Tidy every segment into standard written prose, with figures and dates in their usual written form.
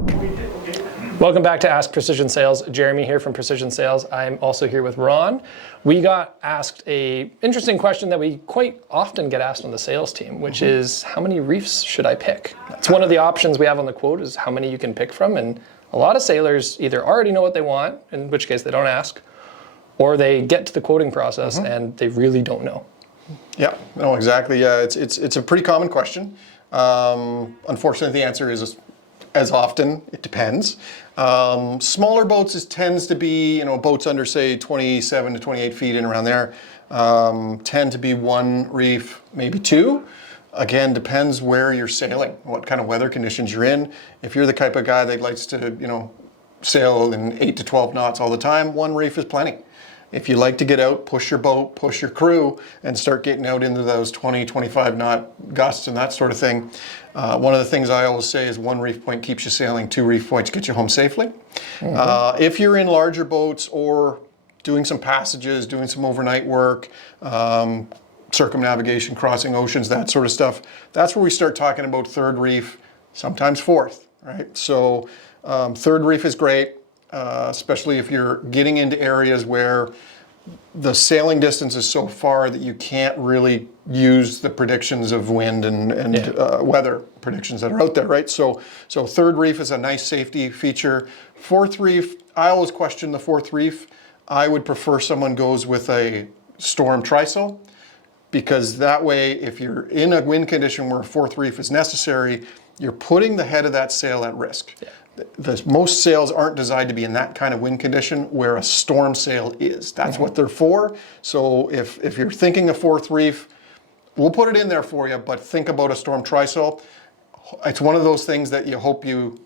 Welcome back to Ask Precision Sales. Jeremy here from Precision Sales. I'm also here with Ron. We got asked an interesting question that we quite often get asked on the sales team, which is how many reefs should I pick? It's one of the options we have on the quote is how many you can pick from. And a lot of sailors either already know what they want, in which case they don't ask, or they get to the quoting process and they really don't know. Yeah, no, exactly. Yeah, it's a pretty common question. Unfortunately, the answer is as often, it depends. Smaller boats tends to be, boats under say 27 to 28 feet and around there, tend to be one reef, maybe two. Again, depends where you're sailing, what kind of weather conditions you're in. If you're the type of guy that likes to, sail in 8 to 12 knots all the time, one reef is plenty. If you like to get out, push your boat, push your crew, and start getting out into those 20, 25 knot gusts and that sort of thing, one of the things I always say is one reef point keeps you sailing, 2 reef points get you home safely. If you're in larger boats or doing some passages, doing some overnight work, circumnavigation, crossing oceans, that sort of stuff, that's where we start talking about third reef, sometimes fourth, right? So third reef is great. Especially if you're getting into areas where the sailing distance is so far that you can't really use the predictions of wind and weather predictions that are out there, right? So third reef is a nice safety feature. Fourth reef, I always question the fourth reef. I would prefer someone goes with a storm trysail, because that way, if you're in a wind condition where a fourth reef is necessary, you're putting the head of that sail at risk. Yeah. Most sails aren't designed to be in that kind of wind condition where a storm sail is. That's what they're for. So if you're thinking a fourth reef, we'll put it in there for you, but think about a storm trysail. It's one of those things that you hope you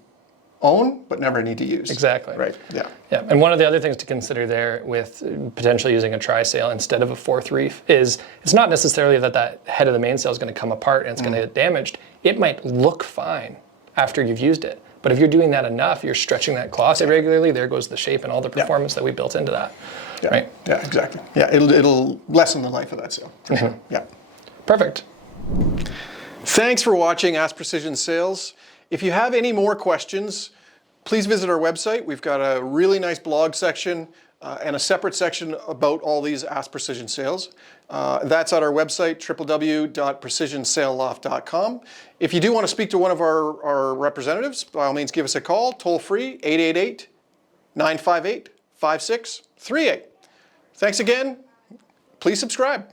own, but never need to use. Exactly. Right, yeah. Yeah, and one of the other things to consider there with potentially using a trysail instead of a fourth reef is it's not necessarily that head of the mainsail is going to come apart and it's going to get damaged. It might look fine after you've used it. But if you're doing that enough, you're stretching that cloth irregularly, there goes the shape and all the performance that we built into that. Yeah, right? Yeah, exactly. Yeah, it'll lessen the life of that sail, for sure. Yeah. Perfect. Thanks for watching Ask Precision Sales. If you have any more questions, please visit our website. We've got a really nice blog section and a separate section about all these Ask Precision Sales. That's at our website, www.precisionsailoff.com. If you do want to speak to one of our representatives, by all means give us a call, toll free, 888-958-5638. Thanks again. Please subscribe.